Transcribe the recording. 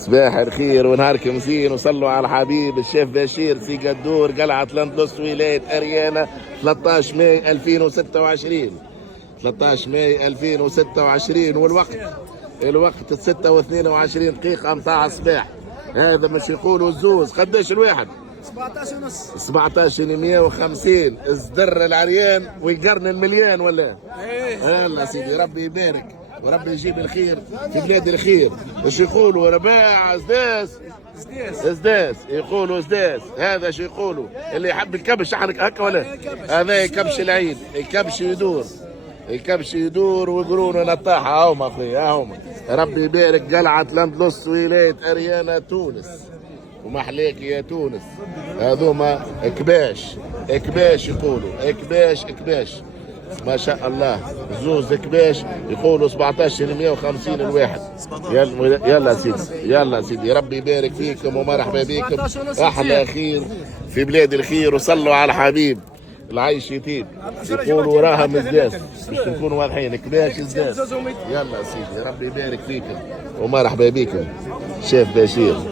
صباح الخير ونهاركم زين وصلوا على الحبيب الشيف بشير سي قدور قلعة لندلس ولاية أريانا 13 ماي 2026 13 ماي 2026 الوقت 6 و22 دقيقة متاع الصباح. هذا مش يقولوا الزوز قداش الواحد؟ 17 ونص 17 150 ازدر العريان ويقرن المليان ولا؟ ايه الله سيدي ربي يبارك وربي يجيب الخير في بلاد الخير. ايش يقولوا رباع ازداس ازداس يقولوا ازداس. هذا شو يقولوا اللي يحب الكبش هكا ولا؟ هذا كبش العيد الكبش يدور الكبش يدور ويقولون نطاحة هاهما اخويا هاهما. ربي يبارك قلعة لندلس ولاية أريانا تونس ومحليك يا تونس. هذوما كباش يقولوا كباش ما شاء الله زوز كباش يقولوا 17 150 الواحد. يلا سيدي يلا سيدي ربي يبارك فيكم ومرحبا بكم. احلى خير في بلاد الخير وصلوا على الحبيب العيش يطيب. يقولوا راها مزداس باش نكونوا واضحين كباش زداس. يلا سيدي ربي يبارك فيكم ومرحبا بكم شيف بشير.